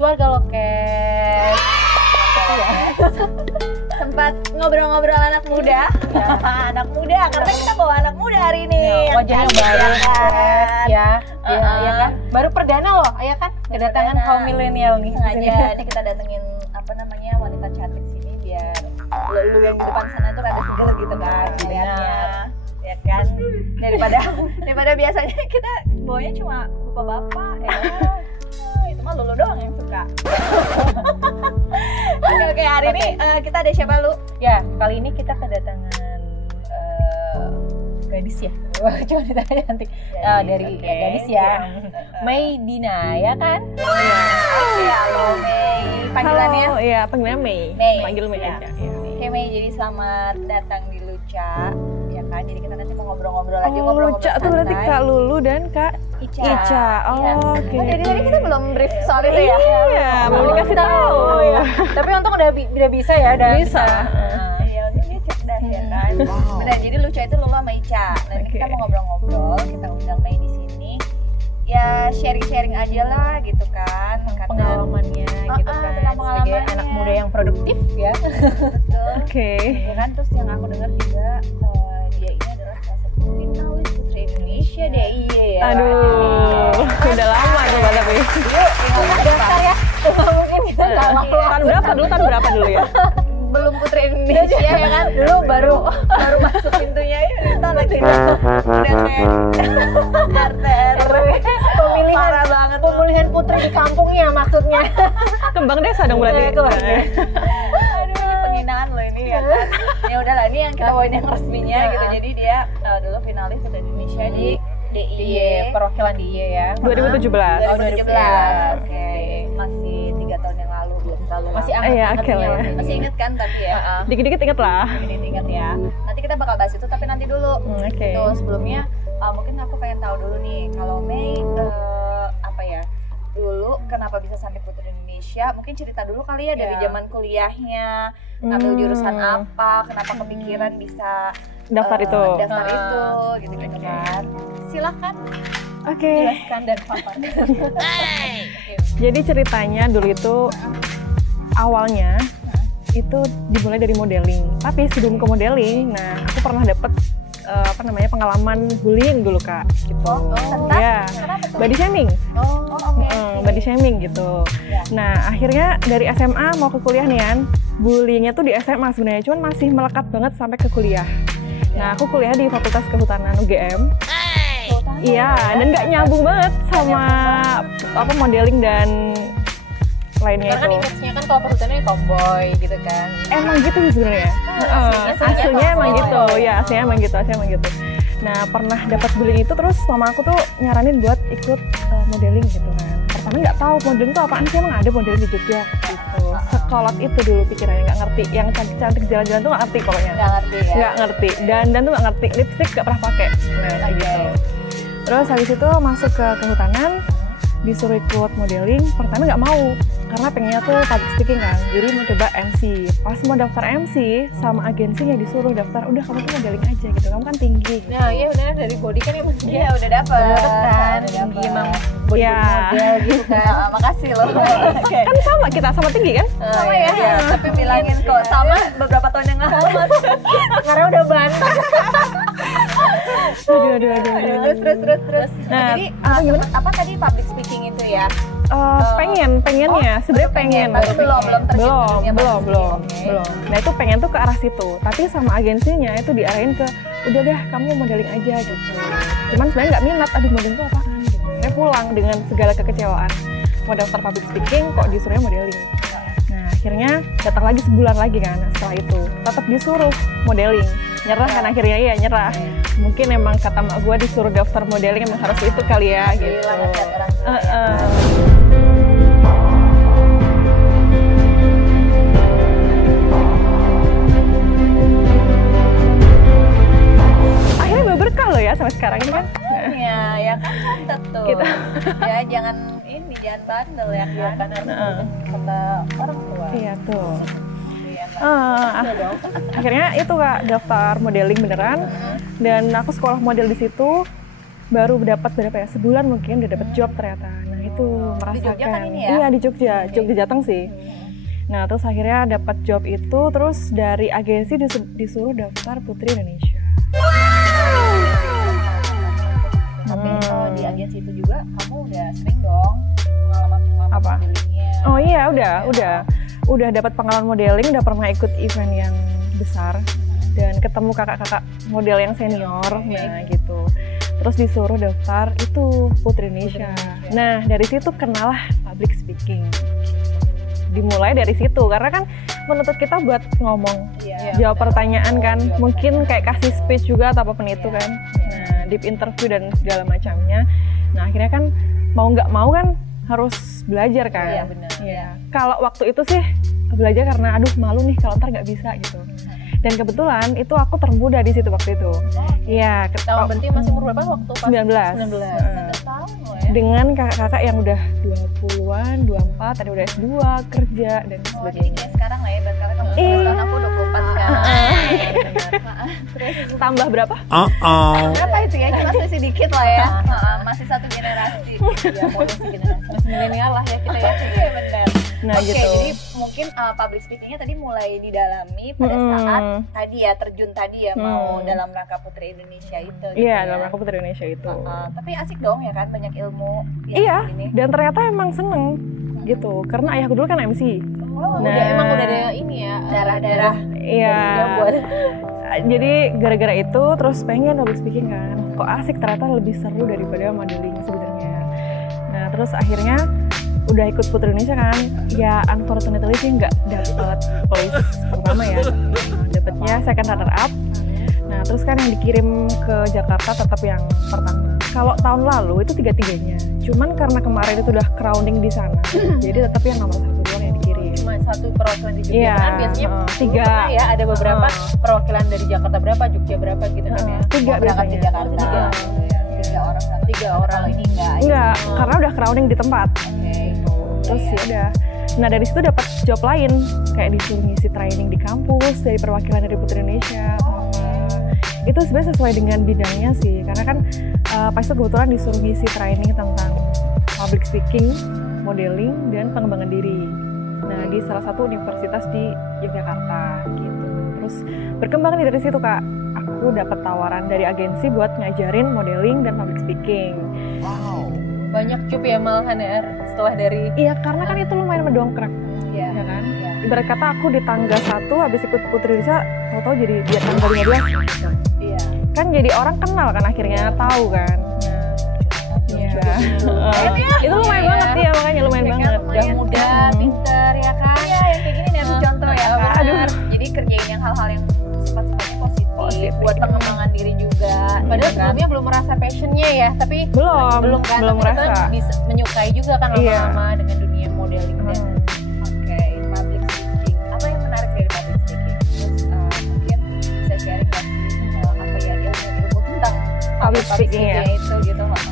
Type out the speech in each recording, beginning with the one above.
Warga Loket. Tempat ngobrol-ngobrol anak muda. Anak muda, karena kita bawa anak muda hari ini. Wajahnya baru, fresh ya. Iya kan? Baru perdana loh, ya kan? Kedatangan kaum milenial nih. Sengaja ini kita datengin wanita cantik sini biar lu yang di depan sana tuh rada seger gitu kan lihatnya. Ya kan? Daripada biasanya kita bawanya cuma bapak-bapak ya. Itu mah lu doang yang suka. Oke, hari ini kita ada siapa lu? Ya, kali ini kita kedatangan gadis ya. Wah, cuma ditanya nanti dari gadis ya. Mei Dina ya kan? Oke, halo Mei. Panggilannya? Halo, iya panggilannya Mei. Panggil Mei aja. Oke Mei, jadi selamat datang di Luca. Ya kan, jadi kita nanti mau ngobrol-ngobrol aja, ngobrol-ngobrol Luca santai. Tuh berarti Kak Lulu dan Kak Ica. Oke. Dari tadi kita belum brief soal itu ya? Iya, belum dikasih tahu. Ya. Tapi untung udah bisa ya, udah bisa. Iya, dia cerdas ya kan. Benar, jadi Luca itu Lulu sama Ica. Nanti kita mau ngobrol-ngobrol, kita undang Mei di sini. Ya sharing-sharing aja lah gitu kan. Pengalamannya gitu kan. Sebagai anak muda yang produktif ya. Betul. Oke. Ya kan, terus yang aku dengar juga dia ini adalah salah satu finalis Putri Indonesia DIY ya. Aduh, udah lama tuh tapi. Daftar ya. Mungkin kita nggak mau. Tahun berapa dulu ya? Belum Putri Indonesia ya kan, dulu baru masuk pintunya ya, kita lagi udah kayak RT parah banget, pemilihan putri di kampungnya maksudnya. Kembang desa dong berarti. Aduh, ini penghinaan loh ini ya kan. Ya udahlah, ini yang kita bawain yang resminya gitu. Jadi dia dulu finalis Putri Indonesia di DIY, perwakilan DIY ya. 2017. Oh, 2017. Oke. Oke, masih 3 tahun yang lalu, belum terlalu Masih lama. Iya, anget oke lah ya. Masih inget kan tapi ya. Dikit-dikit inget lah. Ini ingat ya. Nanti kita bakal bahas itu, tapi nanti dulu. Oke. Tuh sebelumnya mungkin aku pengen tahu dulu nih, kalau Mei apa ya? Dulu kenapa bisa sampai Putri Indonesia? Mungkin cerita dulu kali ya dari zaman kuliahnya, ngambil jurusan apa, kenapa kepikiran bisa Daftar itu. Daftar itu gitu kan. Silakan Oke. jelaskan dan paparkan. Jadi ceritanya dulu itu awalnya itu dimulai dari modeling. Tapi sebelum ke modeling, nah aku pernah dapet pengalaman bullying dulu Kak gitu. Ya, body shaming. Body shaming gitu. Nah akhirnya dari SMA mau ke kuliah nih kan, bullyingnya tuh di SMA sebenarnya, cuman masih melekat banget sampai ke kuliah. Nah aku kuliah di Fakultas Kehutanan UGM. Iya, dan nggak nyambung banget sama modeling dan lainnya Karena kan itu. image-nya kan kalau perhutannya tomboy gitu kan. Emang gitu sih sebenarnya. Aslinya emang gitu. Ya, aslinya emang gitu. Nah, pernah dapat bullying itu, terus mama aku tuh nyaranin buat ikut modeling gitu kan. Pertama nggak tahu modeling itu apaan sih, emang ada modeling di Jogja gitu. Sekolot itu dulu pikirannya, nggak ngerti. Yang cantik-cantik jalan-jalan tuh nggak ngerti pokoknya. Nggak ngerti ya. Nggak ngerti. Dan tuh nggak ngerti. Lipstick nggak pernah pakai. Nah, kayak gitu. Terus habis itu masuk ke kehutanan, disuruh ikut modeling. Pertama nggak mau, karena pengennya tuh public speaking kan. Jadi mau coba MC. Pas mau daftar MC, sama agensinya disuruh daftar, udah kamu tuh modeling aja gitu, kamu kan tinggi gitu. Nah iya benar, dari body kan emang Iya udah dapet kan, tinggi emang body Ya. model gitu kan. Makasih loh. Kan sama, kita sama tinggi kan? Sama ya, tapi bilangin kok sama beberapa tahun yang lalu. Sekarang udah bantah. Aduh. Terus. Nah, Jadi apa tadi public speaking itu ya? pengennya sebenarnya pengen tapi belum terjun ya, belum. Nah itu pengen tuh ke arah situ, tapi sama agensinya itu diarahin ke udah deh kamu modeling aja gitu. Cuman sebenarnya nggak minat, aduh modeling itu apaan gitu. Saya pulang dengan segala kekecewaan, mau daftar public speaking kok disuruhnya modeling. Nah akhirnya datang lagi sebulan lagi kan, setelah itu tetap disuruh modeling. Nyerah kan akhirnya, ya nyerah. Mungkin emang kata mak gue disuruh daftar modeling emang harus itu kali ya gitu. Akhirnya berkah loh ya sampai sekarang ini kan. Ya kan catat tuh. Ya jangan bandel ya kan. Kata orang tua. Iya tuh. Akhirnya itu Kak, daftar modeling beneran, dan aku sekolah model di situ baru dapat berapa ya, sebulan mungkin udah dapat job ternyata. Nah itu gitu, merasakan. Di Jogja kan ini ya? Iya di Jogja, Jogja Jateng sih. Nah terus akhirnya dapat job itu, terus dari agensi disuruh daftar Putri Indonesia. Tapi kalau di agensi itu juga kamu udah sering dong pengalaman Apa? modelingnya. Oh iya udah dapat pengalaman modeling, udah pernah ikut event yang besar dan ketemu kakak-kakak model yang senior, nah gitu. Terus disuruh daftar itu Putri Indonesia. Nah dari situ kenal lah public speaking. Dimulai dari situ karena kan menuntut kita buat ngomong, jawab pertanyaan kan, mungkin kayak kasih speech juga atau apapun itu kan. Nah deep interview dan segala macamnya. Nah akhirnya kan mau nggak mau kan harus belajar kan. Iya benar. Iya. Kalau waktu itu sih belajar karena aduh malu nih kalau ntar nggak bisa gitu. Dan kebetulan itu aku termuda di situ waktu itu. Iya. Tahun berarti masih umur berapa waktu pas? 19. 19 tahun loh ya. Dengan kakak-kakak yang udah 20-an, 24, tadi udah S2, kerja dan Oh, jadi sebagainya. kayak sekarang lah ya, karena kamu 19 tahun, aku 24 sekarang. Terus Tambah berapa? berapa itu ya? Kita masih sedikit lah ya. Masih satu generasi. Ya, masih generasi. Masih milenial lah ya kita ya. Iya benar. Nah Oke, gitu. jadi mungkin public speakingnya tadi mulai didalami pada saat tadi ya terjun tadi ya mau dalam rangka Putri Indonesia itu. Gitu Iya, ya. dalam aku Putri Indonesia itu. Tapi asik dong ya kan, banyak ilmu. Iya, Ini. dan ternyata emang seneng gitu. Karena ayahku dulu kan MC. Oh, Nah, Emang udah ada ini ya darah-darah. Iya. buat Jadi gara-gara itu terus pengen public speaking kan. Kok asik, ternyata lebih seru daripada modeling sebenarnya. Nah terus akhirnya udah ikut Putri Indonesia kan. Ya unfortunately sih nggak dapet place pertama ya. Dapetnya second runner up. Nah terus kan yang dikirim ke Jakarta tetap yang pertama. Kalau tahun lalu itu 3-3-nya. Cuman karena kemarin itu udah crowning di sana, jadi tetap yang nomor 1 doang yang dikirim. cuma satu perwakilan di Jogja Iya, kan biasanya tiga. pernah ya ada beberapa perwakilan dari Jakarta berapa, Jogja berapa gitu kan ya. 3 berangkat ke biasanya. Jakarta. Tiga. Tiga orang ini enggak. Enggak, karena udah crowning di tempat. Oke. Terus ya udah. Nah dari situ dapat job lain, kayak disuruh ngisi training di kampus dari perwakilan dari Putri Indonesia. Itu sebenarnya sesuai dengan bidangnya sih, karena kan pas itu kebetulan disuruh ngisi training tentang public speaking, modeling, dan pengembangan diri. Nah di salah satu universitas di Yogyakarta gitu. Terus berkembang dari situ Kak, aku dapat tawaran dari agensi buat ngajarin modeling dan public speaking. Banyak job ya malahan ya setelah dari Iya karena kan itu lumayan mendongkrak, Iya. ya kan? Iya. Ibarat kata aku di tangga 1 habis ikut Putri Indonesia, tahu-tahu jadi di tangga 15 gitu. Iya. Kan jadi orang kenal kan akhirnya, tahu kan. Iya. Itu lumayan banget ya, makanya lumayan Ya kan, banget. udah muda, pinter ya kan. Iya, yang kayak gini nih harus contoh ya kan. Aduh. Jadi kerjain yang hal-hal yang sifat-sifatnya positif, buat pengembangan diri juga. Padahal kan? sebelumnya belum merasa passionnya ya, tapi Belum kan, belum tapi kan merasa. bisa menyukai juga kan Iya. lama-lama dengan dunia modeling dan Oke, public speaking. Apa yang menarik dari public speaking? Terus mungkin bisa sharing nggak sih apa ya ilmu-ilmu tentang Public speaking ya? itu gitu loh.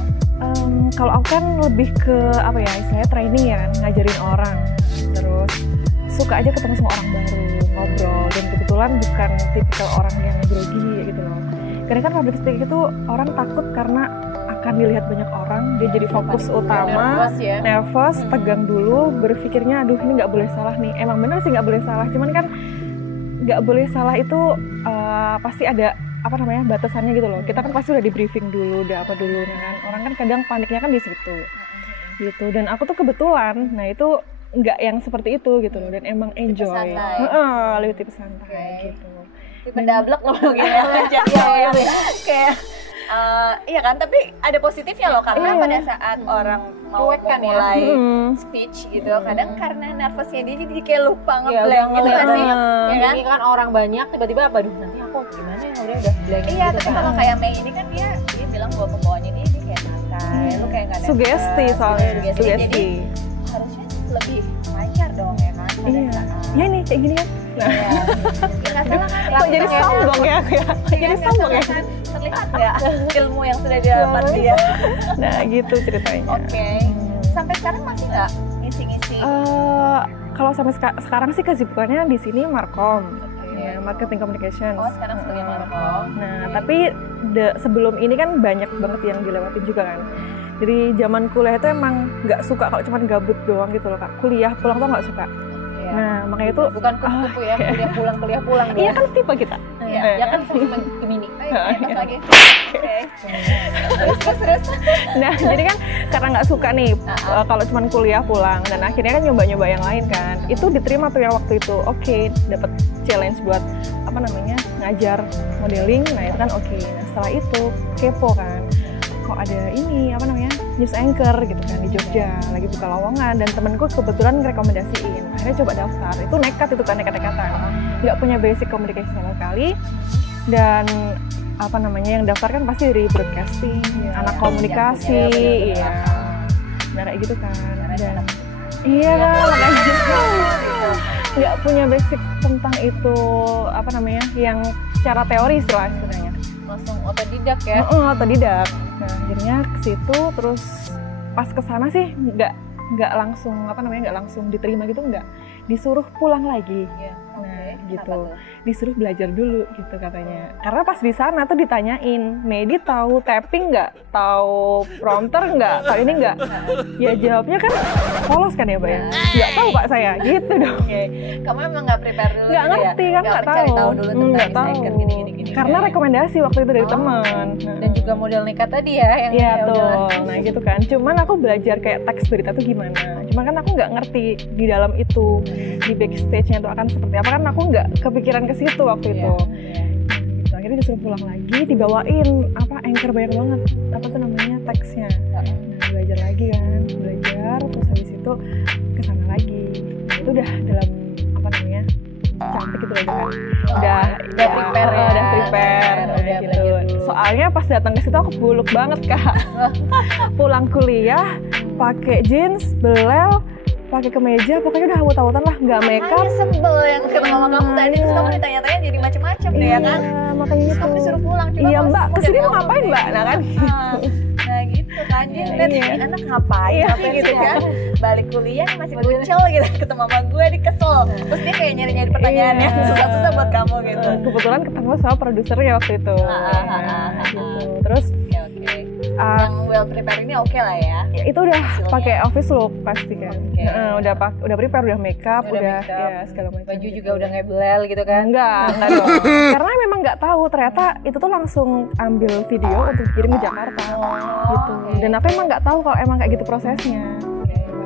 Kalau aku kan lebih ke apa ya, istilahnya training ya kan, ngajarin orang. Terus suka aja ketemu sama orang baru, ngobrol, dan kebetulan bukan tipikal orang yang grogi gitu loh. Karena kan public speaking itu orang takut karena akan dilihat banyak orang, dia jadi fokus utama, nervous ya. nervous, tegang dulu, berpikirnya aduh ini nggak boleh salah nih. Emang bener sih nggak boleh salah, cuman kan nggak boleh salah itu pasti ada apa namanya batasannya gitu loh. Kita kan pasti udah di briefing dulu, udah apa dulu, nah kan orang kan kadang paniknya kan di situ gitu. Dan aku tuh kebetulan, nah itu nggak yang seperti itu gitu loh, dan emang enjoy. santai. Lebih tipe santai gitu. Tipe dablek loh gitu ya. Kayak iya kan, tapi ada positifnya loh karena Iya. pada saat orang mau Cuek kan ya. mulai Mm. speech gitu, kadang karena nervousnya dia jadi kayak lupa Ya, ngeblank udah gitu nggak sih? ngeblank. Ya kan? Ini kan orang banyak tiba-tiba apa duh nanti aku gimana ya udah blank Iya, gitu tapi kan. kalau kayak Mei ini kan dia bilang bahwa pembawaannya dia kayak santai, lu kayak nggak nervous. Sugesti soalnya, Jadi sugesti. harusnya lebih lancar dong ya kan pada Iya. saat. Ya nih kayak gini kan. Iya. Ya, nggak salah kan? Kok jadi sombong ya aku ya? Kok jadi sombong ya? Kan terlihat ya ilmu yang sudah didapat dia. Nah gitu ceritanya. Oke. Sampai sekarang masih nggak ngisi-ngisi? Kalau sampai sekarang sih kesibukannya di sini Markom, Oke. ya, marketing communications. Oh, sekarang sebagai markom. Nah, tapi sebelum ini kan banyak banget yang dilewatin juga kan. Dari zaman kuliah itu emang nggak suka kalau cuma gabut doang gitu loh Kak. Kuliah pulang tuh nggak suka. Ya. Nah makanya itu Bukan kupu-kupu ya, kuliah pulang. iya kan tipe kita. Ya kan sama Gemini. Pas lagi. Oke. Terus. Nah jadi kan karena nggak suka nih kalau cuma kuliah pulang, dan akhirnya kan nyoba-nyoba yang lain kan. Itu diterima tuh yang waktu itu. Oke, dapat challenge buat ngajar modeling. Nah itu kan oke. Nah setelah itu kepo kan, kok ada ini news anchor gitu kan di Jogja, lagi buka lowongan, dan temenku kebetulan ngerekomendasiin. Akhirnya coba daftar. Itu nekat nekat-nekatan, nggak punya basic komunikasi sama sekali. Dan yang daftar kan pasti dari broadcasting, anak komunikasi, iya. Nah kayak gitu kan. Dan iya kan, makanya nggak punya basic tentang itu yang secara teori istilahnya. Langsung otodidak ya. Otodidak. Nah akhirnya ke situ, terus pas kesana sih nggak langsung nggak langsung diterima gitu, nggak, disuruh pulang lagi. Ya. Nah gitu, disuruh belajar dulu gitu katanya. Karena pas di sana tuh ditanyain, Medi tahu tapping nggak, tahu prompter nggak, tahu ini nggak? Ya jawabnya kan polos kan ya Mbak ya? Nggak tahu Pak saya, gitu dong. Kamu emang nggak prepare dulu? Nggak ngerti kan, nggak tahu. Dulu tentang Nggak tahu. gini. Karena rekomendasi waktu itu dari teman. Dan juga model nekat tadi ya yang iya tuh. Nah gitu kan. Cuman aku belajar kayak teks berita tuh gimana. Cuman kan aku nggak ngerti di dalam itu, di backstage-nya tuh akan seperti apa, kan aku nggak kepikiran ke situ waktu itu. Gitu. Akhirnya disuruh pulang lagi, dibawain anchor banyak banget teksnya. Nah belajar lagi kan, terus habis itu kesana lagi. Itu udah dalam cantik gitu aja kan. Udah prepare ya. Udah prepare. Udah gitu. Soalnya pas datang ke situ aku buluk banget Kak. Pulang kuliah pakai jeans, belel, pakai kemeja, pokoknya udah awut-awutan lah, nggak make up. Sebel yang ketemu sama kamu tadi, terus kamu ditanya-tanya jadi macam-macam deh ya kan. Makanya itu. Kamu disuruh pulang. Iya Mbak, kesini mau ngapain Mbak? Nah kan. Nah gitu kan, dia lihat ini anak ngapain gitu kan. Balik kuliah masih kucel gitu, ketemu sama gue di kesel. Terus dia kayak nyari-nyari pertanyaan yang susah-susah buat kamu gitu. Kebetulan ketemu sama produsernya waktu itu. Gitu. Terus yang well prepare ini oke lah ya. Itu udah pakai office look pasti kan. Udah prepare, udah make up, udah ya segala macam. Baju juga udah nggak belel gitu kan? Enggak dong. Karena memang nggak tahu, ternyata itu tuh langsung ambil video untuk kirim ke Jakarta gitu. Dan aku emang nggak tahu kalau emang kayak gitu prosesnya.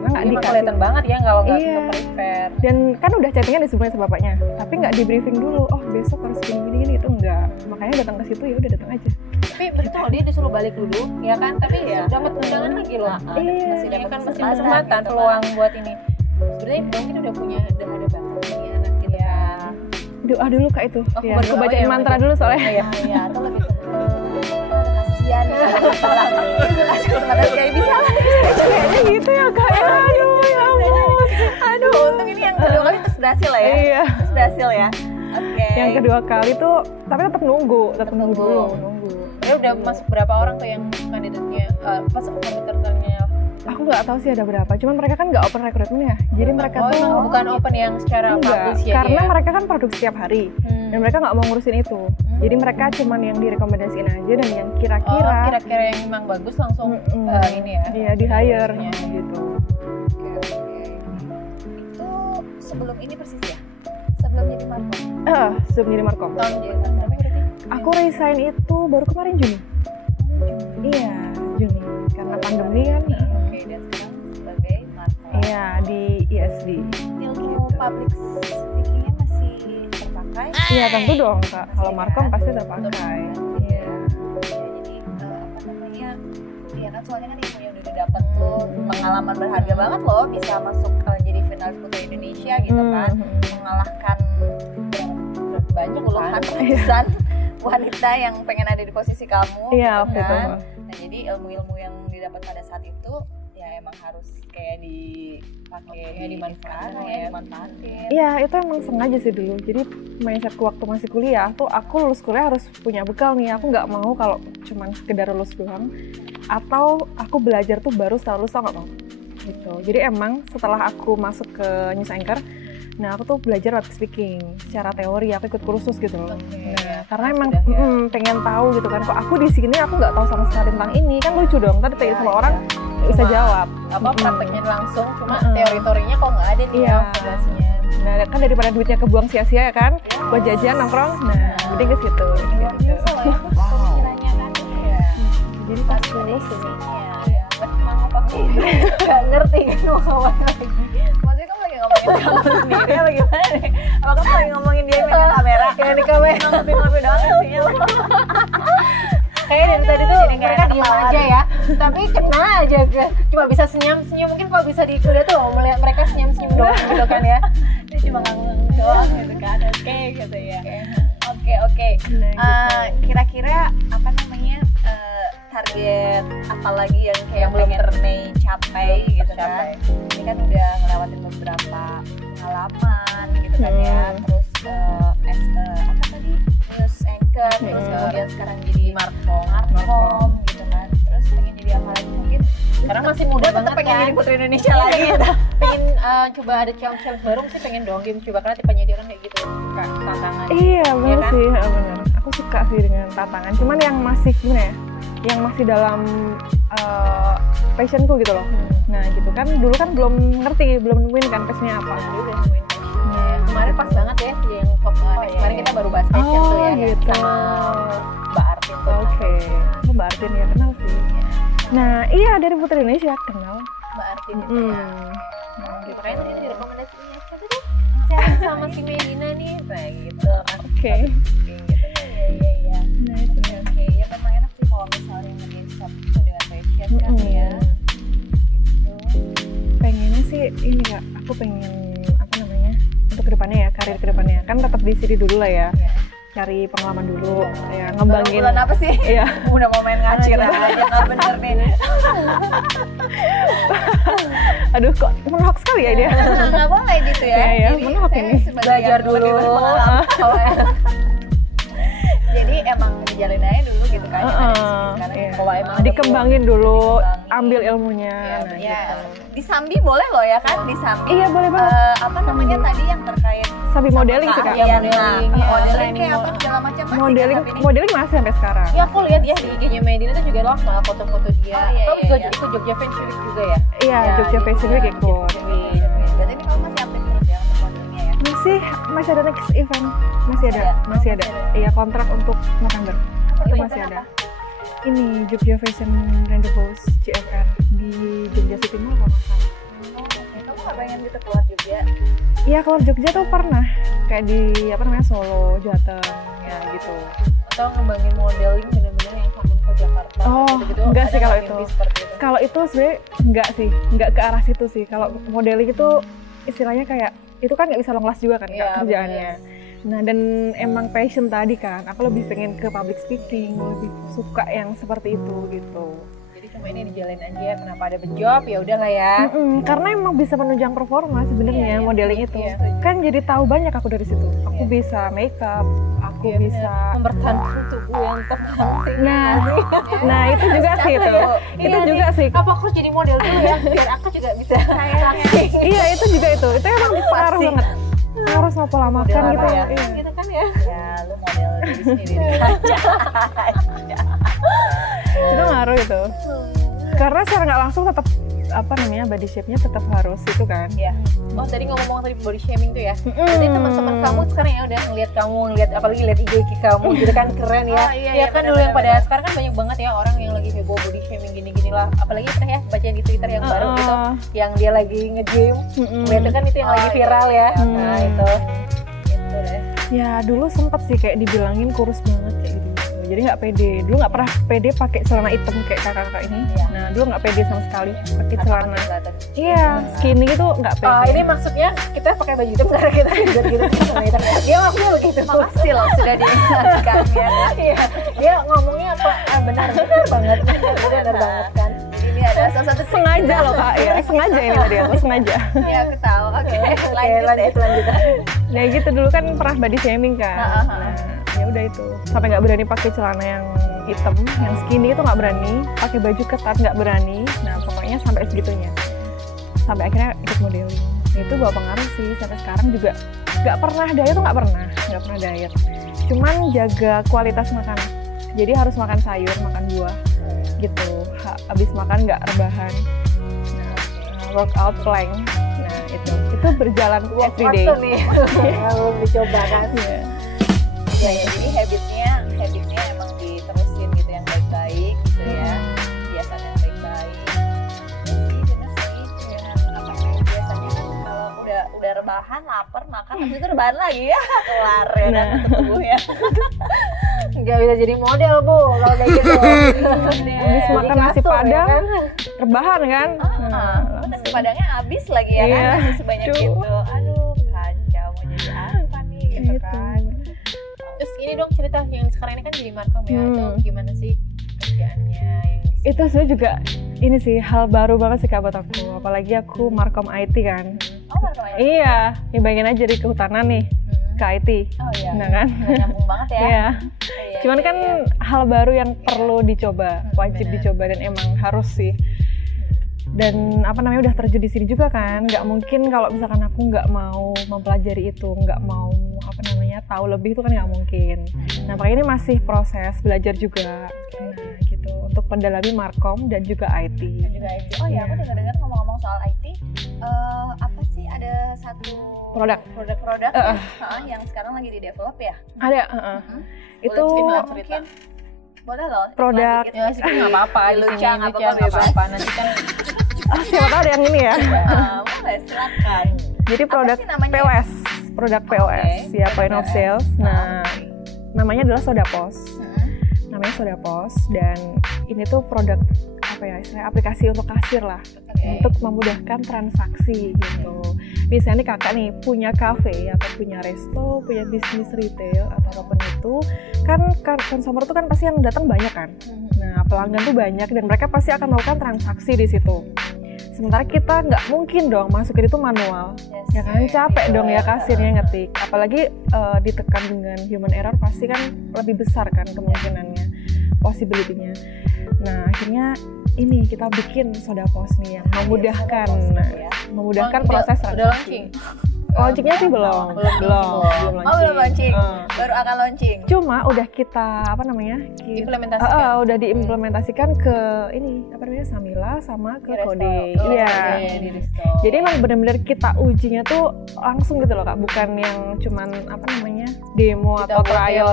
Karena nggak dikasih. Kelihatan banget ya kalau nggak prepare. Dan kan udah chattingan sebelumnya sama bapaknya, tapi nggak di briefing dulu. Oh besok harus gini itu enggak. Makanya datang ke situ ya udah datang aja. Tapi betul dia disuruh balik dulu ya kan, tapi dapat undangan lagi loh. Masih dapat kan masih kesempatan peluang buat ini. Sebenarnya mungkin udah ada bakat ini anak gitu kan. Doa dulu Kak itu. Ya, aku berdoa bacain mantra dulu soalnya. Iya, atau lebih kasihan kesempatan kayak bisa lah. Kayaknya gitu ya Kak. Aduh, untung ini yang kedua kali terus berhasil lah ya. Iya. Terus berhasil ya. Oke. Yang kedua kali tuh tapi tetap nunggu dulu. Ya udah masuk berapa orang tuh yang kandidatnya pas komputernya? Aku nggak tahu sih ada berapa, cuman mereka kan nggak open recruitment ya, jadi mereka tuh bukan open yang secara publish ya, karena mereka kan produksi setiap hari dan mereka nggak mau ngurusin itu, jadi mereka cuman yang direkomendasiin aja dan yang kira-kira yang memang bagus langsung ini ya, iya di hire gitu. Itu sebelum ini persis ya, sebelum jadi Markom. Sebelum jadi Markom. Tahun berapa berarti? Aku resign itu baru kemarin Juni. Iya Juni, karena pandemi kan. Dan sekarang sebagai Markom. Iya di ISD. Ilmu public speakingnya masih terpakai? Iya tentu dong Kak. Kalau Markom pasti terpakai. Iya. Iya kan soalnya kan ilmu yang udah didapat tuh pengalaman berharga banget loh, bisa masuk jadi finalis Putri Indonesia gitu kan, mengalahkan banyak puluhan ratusan wanita yang pengen ada di posisi kamu. Iya gitu waktu kan. itu. Nah jadi ilmu-ilmu yang didapat pada saat itu ya emang harus kayak dipakai dimanfaatin. Iya itu emang sengaja sih dulu. Jadi mindsetku waktu masih kuliah tuh aku lulus kuliah harus punya bekal nih. Aku nggak mau kalau cuman sekedar lulus doang. Atau aku belajar tuh baru setelah lulus, nggak mau. Gitu. Jadi emang setelah aku masuk ke news anchor, Nah aku tuh belajar public speaking secara teori, aku ikut kursus gitu loh. Nah karena emang pengen tahu gitu kan, kok aku di sini aku nggak tahu sama sekali tentang ini, kan lucu dong. Tadi tanya sama orang nggak bisa jawab. Apa prakteknya langsung, cuma teori-teorinya kok nggak ada nih ya fondasinya. Nah kan daripada duitnya kebuang sia-sia ya kan, buat jajan nongkrong, nah mending ke situ. Gitu. Kiranya kan ya. Jadi pas lulus ya. Gak ngerti kan mau ngapain lagi. Maksudnya kamu lagi ngomongin kamu sendiri apa gimana nih? Apa kamu lagi ngomongin dia megang kamera? Kayak di kamera. Ngopi-ngopi doang isinya. Kayak dari tadi tuh mereka diam aja ya, tapi kena aja ke. Cuma bisa senyum-senyum, mungkin kalau bisa di kuliah tuh melihat mereka senyum-senyum doang gitu kan ya. Dia cuma nganggung doang gitu kan. Oke gitu ya. Oke. Kira-kira apa namanya target apalagi yang kayak belum Mei capai gitu kan? Ini kan udah ngelewatin beberapa pengalaman gitu kan ya. Terus apa tadi news anchor, terus kemudian sekarang jadi markom gitu kan. Terus pengen jadi apa lagi mungkin? Karena masih muda banget pengen kan. jadi Putri Indonesia lagi. Pengen coba ada challenge baru sih, pengen dong game coba, karena tipenya dia kan kayak gitu, suka tantangan. Iya benar kan? sih, benar. Aku suka sih dengan tantangan. Cuman yang masih gimana ya? Yang masih dalam passionku gitu loh. Nah gitu kan, dulu kan belum ngerti, belum nemuin kan passionnya apa. Udah nemuin passionnya. Kemarin pas banget ya yang top kemarin kita baru bahas passion tuh ya gitu. sama Mbak Artin tuh. Oke. Mbak Artin ya kenal sih. Nah iya dari Putri Indonesia kenal. Mbak Artin itu. Nah gitu. Makanya tadi ada rekomendasinya. Itu tuh saya sama si Medina nih, kayak gitu. Oke. Iya. Nah itu ya. Oke, ya memang enak sih kalau misalnya ngerjain sesuatu dengan passion kan ya. Gitu. Pengennya sih ini Kak, aku pengen apa namanya untuk kedepannya ya, karir kedepannya kan tetap di sini dulu lah ya. Cari pengalaman dulu, ya ngembangin. Bulan apa sih? Iya. Udah mau main ngacir aja, nggak bener nih. Aduh kok menolak sekali ya dia. Nggak boleh gitu ya. Iya, Jadi menolak saya ini. sebagai Belajar yang dulu. lebih berpengalaman. Jadi emang dijalin aja dulu gitu kan. Iya. Kalau emang Dikembangin dulu, ambil ilmunya. Nah, Ya, gitu. di Sambi boleh loh ya kan, di Sambi. Iya boleh banget. Apa namanya tadi yang terkait Sabi modeling sih Kak. keahlian, modeling, modeling kayak apa segala macam masih Modeling, kan, tapi ini? modeling masih sampai sekarang. ya aku lihat ya di IG-nya Medina tuh juga loh malah foto-foto dia. Oh, iya, Atau iya, juga iya. ikut Jogja Fashion Week juga ya. Iya, Ya, Jogja Fashion Week ikut. Berarti ini kamu masih update terus ya untuk modelnya ya? Masih ada next event, masih ada. Iya kontrak untuk November. Itu masih ada. Ini Jogja Fashion Rendezvous JFR di Jogja City Mall kalau nggak salah. Kamu nggak pengen gitu keluar Jogja? Iya keluar Jogja tuh pernah, kayak di apa namanya Solo, Jateng ya gitu. Atau ngembangin modeling bener-bener yang kamu ke Jakarta. Oh, gitu-gitu. enggak Ada sih kalau nggak itu. mimpi seperti itu? Kalau itu sebenarnya enggak ke arah situ sih. Kalau modeling itu istilahnya kayak itu kan nggak bisa long last juga kan Kak, Iya, kerjaannya. Nah dan emang passion tadi kan, aku lebih pengen ke public speaking, lebih suka yang seperti itu gitu. Jadi cuma ini dijalin aja, kenapa ada job ya udahlah ya. Karena emang bisa menunjang performa sebenarnya modeling itu. Kan jadi tahu banyak aku dari situ. Aku bisa makeup, aku Iya, bisa mempertahankan tubuh yang terpenting. Nah itu juga sih itu. Itu Iya juga sih. Apa aku jadi model dulu ya biar aku juga bisa Iya itu juga itu. Itu emang pengaruh banget. Harus mau pola makan Model gitu apa ya. ya? Gitu kan ya. Ya, lu model diri sendiri di kaca. Itu ngaruh itu. Karena secara nggak langsung tetap apa namanya body shape-nya tetap harus itu kan. Iya. Oh tadi ngomong tadi body shaming tuh ya. Jadi teman-teman kamu sekarang ya udah ngeliat kamu, apalagi lihat IG kamu gitu kan keren ya. Oh, iya, kan bener, dulu yang bener. pada sekarang kan banyak banget ya orang yang lagi heboh body shaming gini-gini lah. Apalagi pernah ya baca di Twitter yang baru gitu, yang dia lagi nge-gym. Itu kan itu yang lagi viral ya. Nah itu deh. Ya dulu sempet sih kayak dibilangin kurus banget kayak gitu. Jadi nggak pede. Dulu nggak pernah pede pakai celana hitam kayak kakak-kakak ini. Nah dulu nggak pede sama sekali pakai celana. Iya, skinny gitu nggak pede. Ini maksudnya kita pakai baju hitam karena kita gitu. Dia maksudnya begitu. Makasih loh sudah diingatkan ya. Iya, dia ngomongnya apa? Benar banget kan. Ini ada salah satu Sengaja loh kak, ya sengaja ini tadi aku sengaja. ya aku tahu. Oke, lanjut. Nah gitu dulu kan pernah body shaming kan. Nah ya udah itu sampai nggak berani pakai celana yang hitam, yang skinny itu nggak berani, pakai baju ketat nggak berani. Nah pokoknya sampai segitunya. Sampai akhirnya ikut modeling. Itu bawa pengaruh sih, sampai sekarang juga nggak pernah diet. Cuman jaga kualitas makanan. Jadi harus makan sayur, makan buah gitu. Habis makan nggak rebahan. Workout plank. Nah, itu berjalan everyday. Waktu nih. Belum dicoba kan. Ya, jadi habitnya emang diterusin gitu yang baik-baik gitu ya. Kebiasaan yang baik-baik. Bener sih. Biasanya kan kalau udah rebahan, lapar, makan, habis itu rebahan lagi ya. Kelar ya kan untuk tubuhnya. Nggak bisa jadi model, Bu, kalau kayak gitu. Habis makan nasi padang, kan? Rebahan kan? Nasi padangnya habis lagi ya kan? Masih sebanyak itu. Aduh, kacau. Mau jadi apa nih gitu kan. Terus ini dong cerita yang sekarang ini kan jadi markom ya. Itu gimana sih kerjaannya? Itu sebenarnya juga ini sih hal baru banget sih Kak buat aku. Apalagi aku markom IT kan. Oh, markom IT? Iya, ya bayangin aja dari kehutanan nih ke IT. Oh iya. Nah kan? Nyambung banget ya. Iya. Cuman kan hal baru yang perlu dicoba, wajib dicoba dan emang harus sih. Dan udah terjun di sini juga kan, nggak mungkin kalau misalkan aku nggak mau mempelajari itu, nggak mau tahu lebih itu kan nggak mungkin. Nah makanya ini masih proses belajar juga, nah gitu untuk mendalami markom dan juga IT. Oh iya, aku dengar ngomong-ngomong soal IT, apa sih ada satu produk yang sekarang lagi di develop ya? Ada. Itu mungkin boleh loh. Produk ya sih nggak apa-apa, lucu nggak apa-apa nanti kan siapa tahu ada yang ini ya. Boleh, silakan. Jadi produk POS, ya point of sales. Nah, namanya adalah Sodapos. Namanya Sodapos dan ini tuh produk istilahnya aplikasi untuk kasir lah, untuk memudahkan transaksi gitu. Misalnya nih kakak nih punya cafe atau punya resto, punya bisnis retail atau apapun itu, kan consumer tuh kan pasti yang datang banyak kan. Nah pelanggan tuh banyak dan mereka pasti akan melakukan transaksi di situ. Sementara kita nggak mungkin dong masukin itu manual, ya kan capek dong ya kasirnya ngetik. Apalagi ditekan dengan human error pasti kan lebih besar kan kemungkinannya, possibility-nya. Nah akhirnya ini kita bikin Sodapos nih yang memudahkan proses transaksi. Launchingnya sih belum launching. Baru akan launching. Cuma udah kita implementasikan. Udah diimplementasikan ke Samila sama ke Kode. Iya. Jadi emang benar-benar kita ujinya tuh langsung gitu loh Kak, bukan yang cuman demo kita atau trial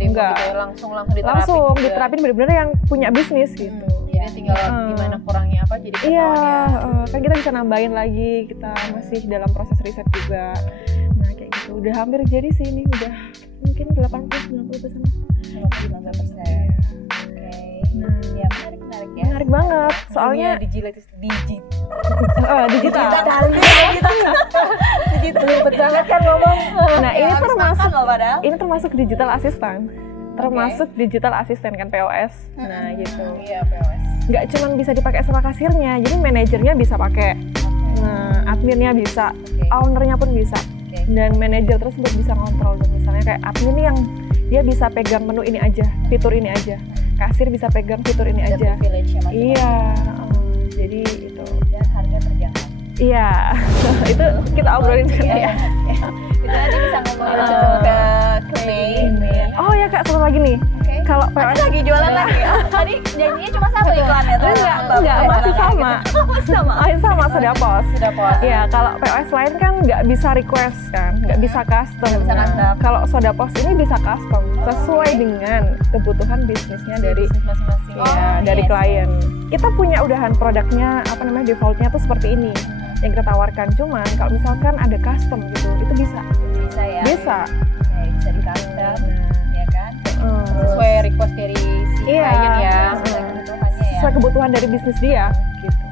enggak. Gitu, langsung diterapin benar-benar yang punya bisnis gitu. Jadi tinggal gimana kurangnya apa jadi ketahuan kan kita bisa nambahin lagi, kita masih dalam proses riset juga. Nah kayak gitu, udah hampir jadi sih ini, udah mungkin 80-90%. 90%. Nah, ya menarik ya. Menarik banget, soalnya digital. Digital banget kan ngomong. Nah ini termasuk digital assistant. Termasuk digital asisten kan POS. Nah gitu. Iya POS. Nggak cuma bisa dipakai sama kasirnya, jadi manajernya bisa pakai, adminnya bisa, ownernya pun bisa, dan manajer terus untuk bisa ngontrol. Misalnya kayak admin yang dia bisa pegang menu ini aja, fitur ini aja, kasir bisa pegang fitur ini aja. Iya. Jadi itu. Dan harga terjangkau. Iya. Itu kita obrolin kan ya. Itu nanti bisa ngomongin ke Mei. Oh ya Kak, satu lagi nih. Kalau POS lagi jualan lagi. Tadi janjinya cuma satu iklannya tuh. Enggak, masih sama Sodapos. Iya, kalau POS lain kan nggak bisa request kan, nggak bisa custom. Kalau Sodapos ini bisa custom sesuai dengan kebutuhan bisnisnya dari masing-masing. Dari klien. Kita punya udahan produknya defaultnya tuh seperti ini yang kita tawarkan. Cuman kalau misalkan ada custom gitu, itu bisa ya. Bisa di custom. Sesuai request dari si klien ya, sesuai kebutuhan dari bisnis dia gitu.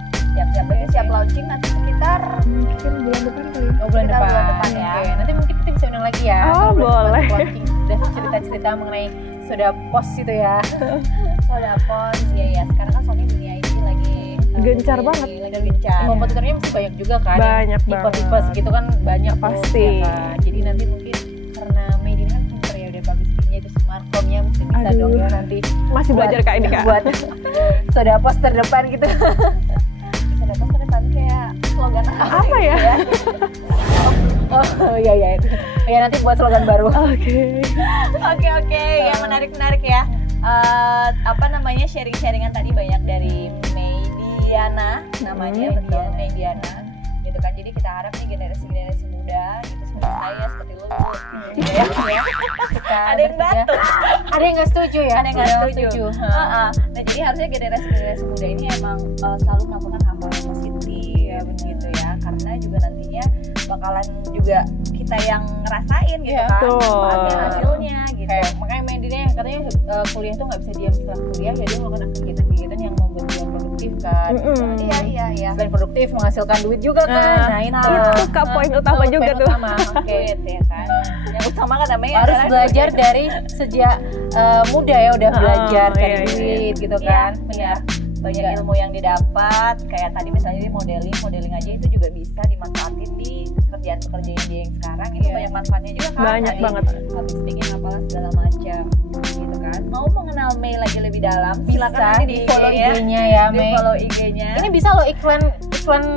Siap launching nanti sekitar mungkin bulan depan kali. Bulan depan ya. Oke, nanti mungkin kita bisa undang lagi ya. Boleh. Launching dan cerita-cerita mengenai Sodapos itu ya. Sodapos ya. Sekarang kan soalnya dunia IT lagi gencar banget. Lagi gencar. Kompetitornya masih banyak juga kan. Banyak banget. Tipe-tipe segitu kan banyak pasti. Ya kan? Jadi nanti mungkin karena Mei ini kan pinter ya udah publishingnya itu markomnya mesti bisa dong ya nanti. Masih belajar Kak ini Kak. Buat Sodapos terdepan gitu. Sodapos terdepan kayak slogan slogan apa ya? Oh iya itu. Ya nanti buat slogan baru. Oke. Oke, yang menarik ya. Apa namanya, sharing-sharingan tadi banyak dari Mediana namanya, betul, Mediana gitu kan. Jadi kita harap nih generasi muda gitu seperti saya, seperti lu gitu ya. Ada yang batuk, ada yang nggak setuju ya, ada yang nggak setuju. Nah jadi harusnya generasi muda ini emang selalu melakukan hal-hal yang positif ya, begitu ya, karena juga nantinya bakalan juga kita yang ngerasain gitu kan, manfaatnya, hasilnya gitu. Makanya Medina katanya kuliah tuh nggak bisa diam setelah kuliah, jadi melakukan kegiatan-kegiatan yang membuat dia produktif kan. Iya. Selain produktif menghasilkan duit juga kan. Itu poin utama juga tuh. Oke, ya kan. Yang utama kan namanya harus belajar dari sejak muda ya, udah belajar cari duit gitu kan. Benar. Banyak ilmu yang didapat, kayak tadi misalnya di modeling aja itu juga bisa dimanfaatin di pekerjaan dia yang sekarang. Itu banyak manfaatnya juga kan. Banyak banget. Habis bikin apalah segala macam gitu kan. Mau mengenal Mei lagi lebih dalam, silakan nanti di follow IG-nya ya, Mei. Di follow IG-nya. Ini bisa loh iklan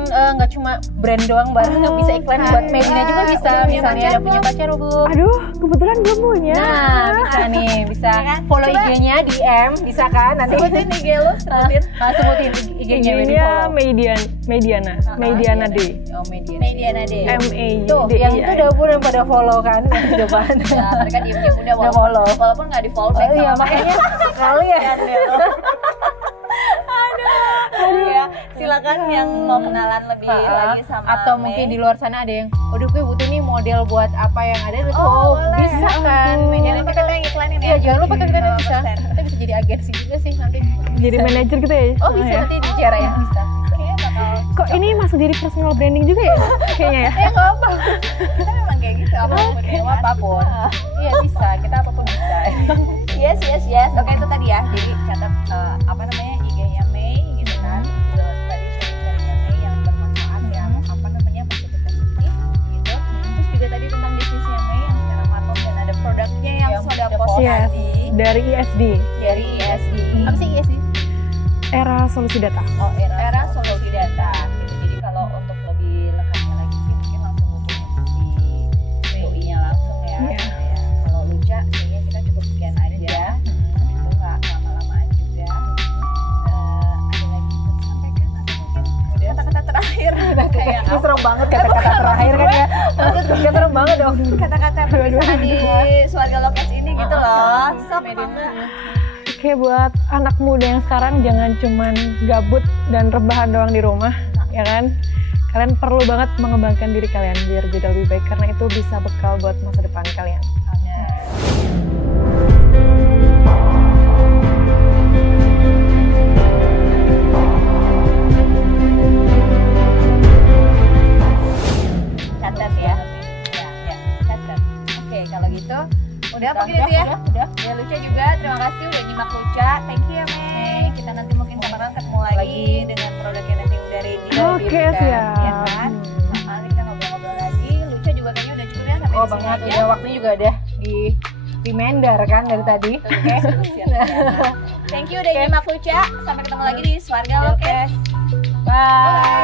nggak cuma brand doang, bareng bisa iklan buat Medina juga bisa. Misalnya ada punya pacar belum? Aduh, kebetulan belum punya. Nah, bisa nih, bisa follow IG-nya, DM, bisa kan? Nanti sebutin IG lu, sebutin IG-nya Mediana D. Oh, Mediana D. MA. Tuh, yang itu udah pada follow kan? Depan. Nah, mereka diem-diem udah walaupun nggak di follow back. Iya, makanya sekali ya. Aduh ya, silakan yang mau kenalan lebih lagi sama atau Mei. mungkin di luar sana ada yang gue butuh nih model buat apa yang ada itu bisa kan. Jangan lupa kita yang iklanin ya. Iya, jangan lupa kita bisa. Kita bisa jadi agensi juga sih nanti. Jadi manajer gitu ya? Bisa nanti di cara ya. Bisa. Kayaknya bakal. Kok ini masuk jadi personal branding juga ya? Kayaknya ya? Ya nggak apa. Kita memang kayak gitu, apapun. Iya bisa, kita apapun bisa. Yes. Oke, itu tadi ya. Jadi catat apa namanya IG-nya Mei gitu kan. Terus tadi sharing-sharingnya Mei yang bermanfaat, yang apa namanya positif gitu. Terus juga tadi tentang bisnisnya Mei yang sekarang markom dan ada produknya yang sudah post tadi. Dari ISD. Apa sih ISD? Era Solusi Data. Oh, era Solusi Data. Gitu. Jadi kalau untuk lebih lengkapnya lagi sih mungkin langsung hubungi si doi-nya langsung ya. Kalau Luca kayaknya kita cukup sekian aja. Itu nggak lama-lamaan juga. Ada lagi yang disampaikan atau mungkin kata-kata terakhir? Kayak Ini serem banget kata-kata terakhir kan ya. Serem banget dong. Kata-kata perpisahan di Swarga Lokes ini gitu loh. Sok banget. Oke, buat anak muda yang sekarang jangan cuman gabut dan rebahan doang di rumah, ya kan? Kalian perlu banget mengembangkan diri kalian biar jadi lebih baik, karena itu bisa bekal buat masa depan kalian. Catat ya. Catat. Oke, kalau gitu udah apa gitu ya? Udah. Ya Luca juga, terima kasih udah nyimak Luca. Thank you ya Mei. Kita nanti mungkin kapan ketemu lagi dengan produknya nanti udah ready. Oke, siap. Ya kan? Nanti kita ngobrol-ngobrol lagi. Luca juga kayaknya udah cukup ya sampai di sini banget aja. udah, waktunya juga ada di reminder kan dari tadi. Oke. Thank you udah nyimak Luca. Sampai ketemu lagi di Swarga Lokes. Bye.